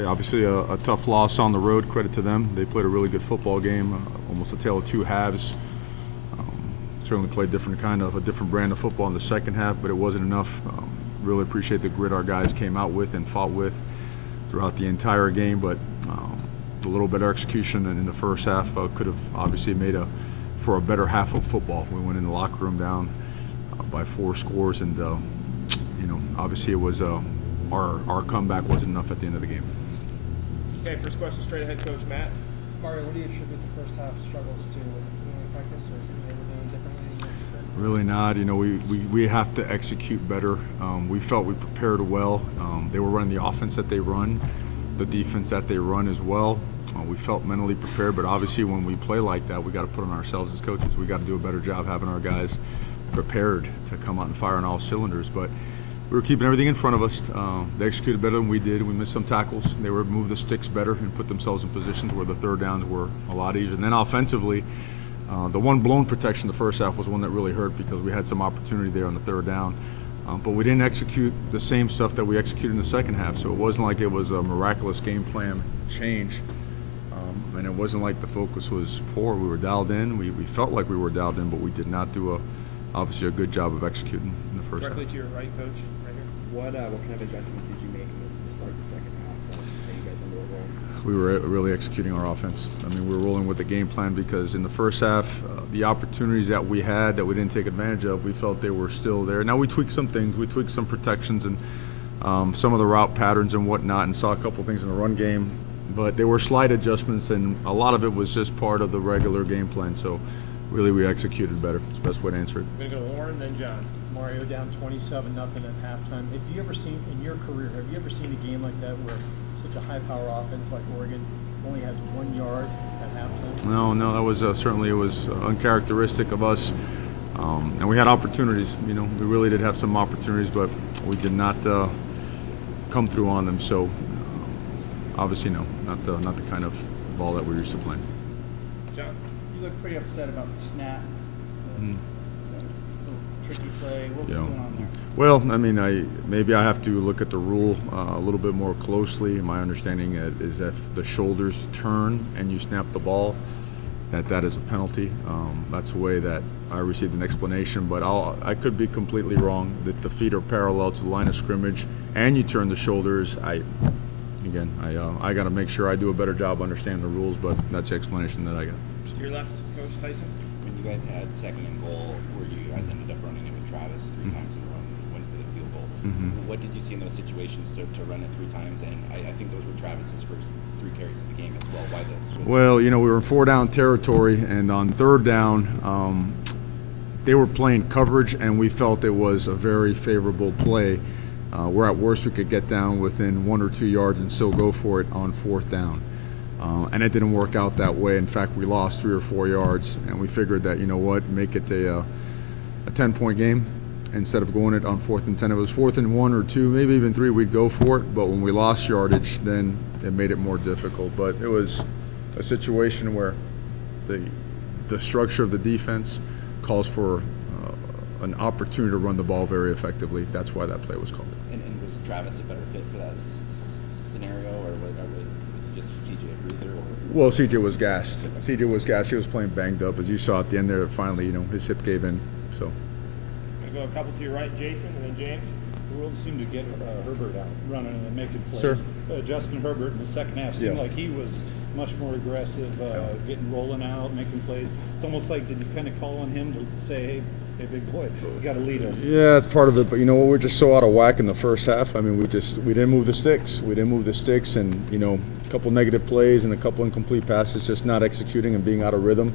Okay, obviously a tough loss on the road. Credit to them. They played a really good football game, almost a tale of two halves. Certainly played a different brand of football in the second half, but it wasn't enough. Really appreciate the grit our guys came out with and fought with throughout the entire game, but a little better execution in the first half could have obviously made for a better half of football. We went in the locker room down by 4 scores, and obviously it was our comeback wasn't enough at the end of the game. Okay, first question straight ahead, Coach Matt. Mario, what do you attribute the first half struggles to? Was it something in practice, or is it something they were doing differently? Really not. We have to execute better. We felt we prepared well. They were running the offense that they run, the defense that they run as well. We felt mentally prepared, but obviously when we play like that, we got to put on ourselves as coaches. We got to do a better job having our guys prepared to come out and fire on all cylinders. But we were keeping everything in front of us. They executed better than we did. We missed some tackles. They were moved the sticks better and put themselves in positions where the third downs were a lot easier. And then offensively, the one blown protection the first half was one that really hurt because we had some opportunity there on the third down. But we didn't execute the same stuff that we executed in the second half. So it wasn't like it was a miraculous game plan change. And it wasn't like the focus was poor. We were dialed in. We felt like we were dialed in, but we did not do obviously a good job of executing in the first half. Directly to your right, Coach. Right here. What kind of adjustments did you make to start the second half that you guys into a role? We were really executing our offense. I mean, we were rolling with the game plan because in the first half, the opportunities that we had that we didn't take advantage of, we felt they were still there. Now we tweaked some things. We tweaked some protections and some of the route patterns and whatnot, and saw a couple things in the run game. But they were slight adjustments, and a lot of it was just part of the regular game plan. So really we executed better. It's the best way to answer it. We're going to go Warren, then John. Mario down 27-0 at halftime. Have you ever seen, in your career, have you ever seen a game like that where such a high-power offense like Oregon only has 1 yard at halftime? No, that was certainly, it was uncharacteristic of us. And we had opportunities. We really did have some opportunities, but we did not come through on them. So obviously, no, not the kind of ball that we're used to playing. John? You look pretty upset about the snap. Mm-hmm. Tricky play. What was going on there? Well, I mean, maybe I have to look at the rule a little bit more closely. My understanding is if the shoulders turn and you snap the ball, that is a penalty. That's the way that I received an explanation, but I could be completely wrong. That the feet are parallel to the line of scrimmage and you turn the shoulders. I got to make sure I do a better job understanding the rules, but that's the explanation that I got. To your left, Coach Tyson. When you guys had second and goal, where you guys ended up running it with Travis 3 times in a row and went for the field goal, what did you see in those situations to run it 3 times? And I think those were Travis's first 3 carries of the game as well. Why this? Well, we were in 4-down territory, and on 3rd down, they were playing coverage, and we felt it was a very favorable play. Where at worst we could get down within 1 or 2 yards and still go for it on 4th down. And it didn't work out that way. In fact, we lost 3 or 4 yards, and we figured that, make it a 10-point game instead of going it on 4th and 10. If it was 4th and 1 or 2, maybe even 3, we'd go for it. But when we lost yardage, then it made it more difficult. But it was a situation where the structure of the defense calls for an opportunity to run the ball very effectively. That's why that play was called. And was Travis a better fit for that scenario, or was it just CJ a breather? Well, CJ was gassed. He was playing banged up. As you saw at the end there, finally, his hip gave in. So. I'm going to go a couple to your right, Jason, and then James. The world seemed to get Herbert out running and making plays. Sure. Justin Herbert in the second half seemed like he was much more aggressive, getting rolling out, making plays. It's almost like, did you kind of call on him to say, hey, big boy, you got to lead us? Yeah, that's part of it. But we're just so out of whack in the first half. I mean, we didn't move the sticks. And a couple negative plays and a couple incomplete passes, just not executing and being out of rhythm.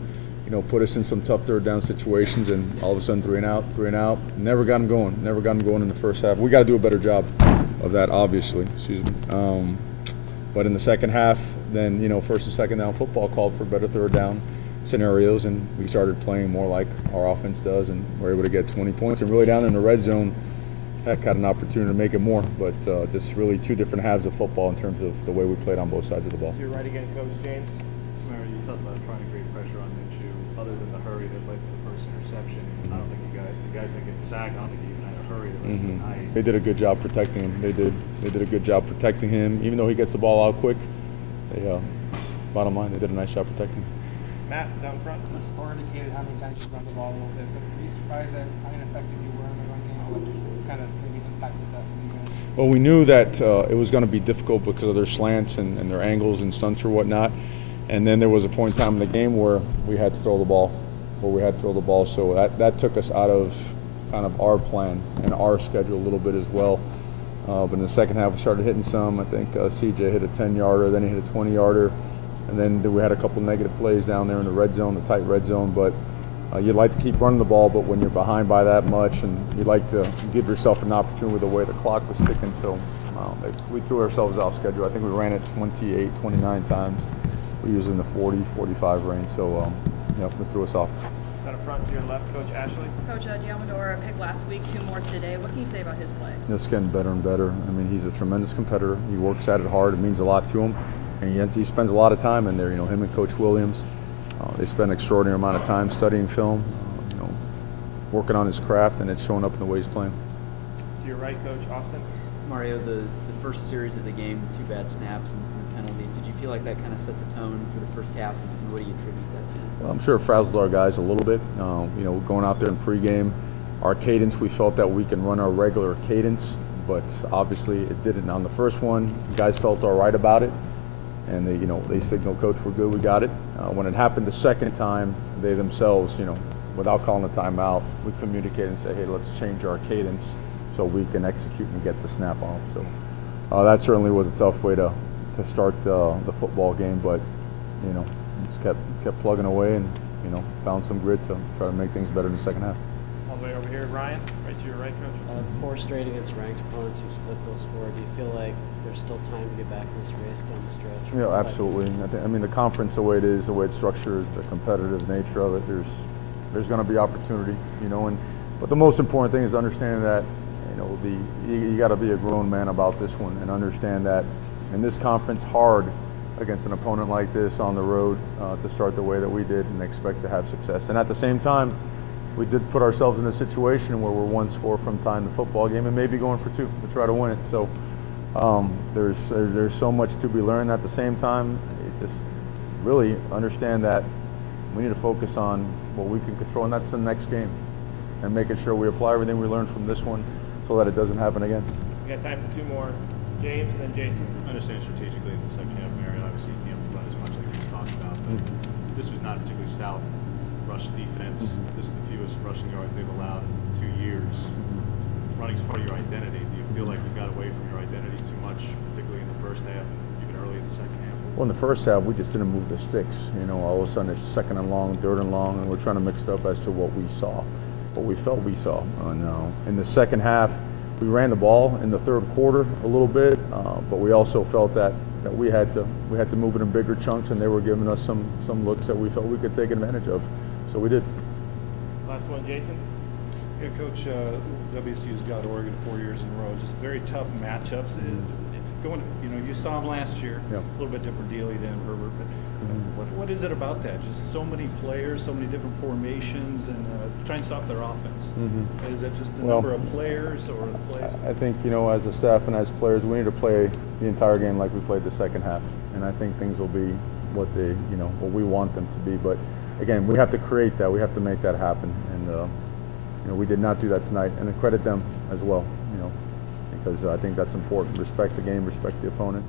Put us in some tough 3rd down situations, and all of a sudden 3 and out. Never got them going in the first half. We got to do a better job of that, obviously. But in the second half, then 1st and 2nd down football called for better 3rd down scenarios, and we started playing more like our offense does, and we're able to get 20 points. And really down in the red zone, heck, had an opportunity to make it more. But just really 2 different halves of football in terms of the way we played on both sides of the ball. To your right again, Coach James. Mario, you talked about trying to create pressure on Minshew. Other than the hurry that led to the first interception, I don't think you guys didn't get sacked. I don't think you even had a McCurry the rest of the night. They did a good job protecting him. They did a good job protecting him. Even though he gets the ball out quick, bottom line, they did a nice job protecting him. Matt, down front. The score indicated how many times you run the ball a little bit, but were you surprised at how ineffective you were in the run game? What kind of maybe impacted that for you guys? Well, we knew that it was going to be difficult because of their slants and their angles and stunts or whatnot. And then there was a point in time in the game where we had to throw the ball. So that took us out of kind of our plan and our schedule a little bit as well. But in the second half, we started hitting some. I think CJ hit a 10-yarder, then he hit a 20-yarder. And then we had a couple negative plays down there in the red zone, the tight red zone. But you'd like to keep running the ball, but when you're behind by that much, and you'd like to give yourself an opportunity with the way the clock was ticking. So we threw ourselves off schedule. I think we ran it 28, 29 times. We used it in the 40, 45 range. So, it threw us off. Down front to your left, Coach Ashley. Coach Diamador picked last week, 2 more today. What can you say about his play? It's getting better and better. I mean, he's a tremendous competitor. He works at it hard. It means a lot to him. And he spends a lot of time in there. Him and Coach Williams, they spend an extraordinary amount of time studying film, working on his craft, and it's showing up in the way he's playing. To your right, Coach Austin. Mario, the first series of the game, 2 bad snaps and penalties, did you feel like that kind of set the tone for the first half, and what do you attribute that to? Well, I'm sure it frazzled our guys a little bit. Going out there in pregame, our cadence, we felt that we can run our regular cadence, but obviously it didn't. On the first one, the guys felt all right about it, and they signaled, Coach, we're good, we got it. When it happened the second time, they themselves, without calling a timeout, we communicated and said, hey, let's change our cadence so we can execute and get the snap off. So that certainly was a tough way to start the football game, but just kept plugging away and found some grit to try to make things better in the second half. All the way over here, Ryan, right to your right, Coach. 4 straight against ranked opponents, you split those 4. Do you feel like there's still time to get back in this race down the stretch? Yeah, absolutely. I mean, the conference, the way it is, the way it's structured, the competitive nature of it, there's going to be opportunity, but the most important thing is understanding that, you got to be a grown man about this one and understand that in this conference, hard against an opponent like this on the road to start the way that we did and expect to have success. And at the same time, we did put ourselves in a situation where we're 1 score from tying the football game and maybe going for 2 to try to win it. So there's so much to be learned. At the same time, it just really understand that we need to focus on what we can control, and that's the next game, and making sure we apply everything we learned from this one so that it doesn't happen again. We got time for 2 more. James and then Jason. I understand strategically in the second half, Mario, obviously you can't run as much like we just talked about, but this was not a particularly stout rush defense. This is the fewest rushing yards they've allowed in 2 years. Running's part of your identity. Do you feel like we got away from your identity too much, particularly in the first half and even early in the second half? Well, in the first half, we just didn't move the sticks. All of a sudden it's 2nd and long, 3rd and long, and we're trying to mix it up as to what we saw, what we felt we saw. In the second half, we ran the ball in the 3rd quarter a little bit, but we also felt that we had to move it in bigger chunks, and they were giving us some looks that we felt we could take advantage of. So we did. Last one, Jason. Yeah, Coach, WSU's got Oregon 4 years in a row. Just very tough matchups. You saw him last year. Yeah. A little bit different deal. He didn't Herbert, but what is it about that? Just so many players, so many different formations, and trying to stop their offense. Is it just the number of players or the plays? I think, as a staff and as players, we need to play the entire game like we played the second half. And I think things will be what we want them to be. But again, we have to create that. We have to make that happen. And, we did not do that tonight. And I credit them as well, because I think that's important. Respect the game, respect the opponent.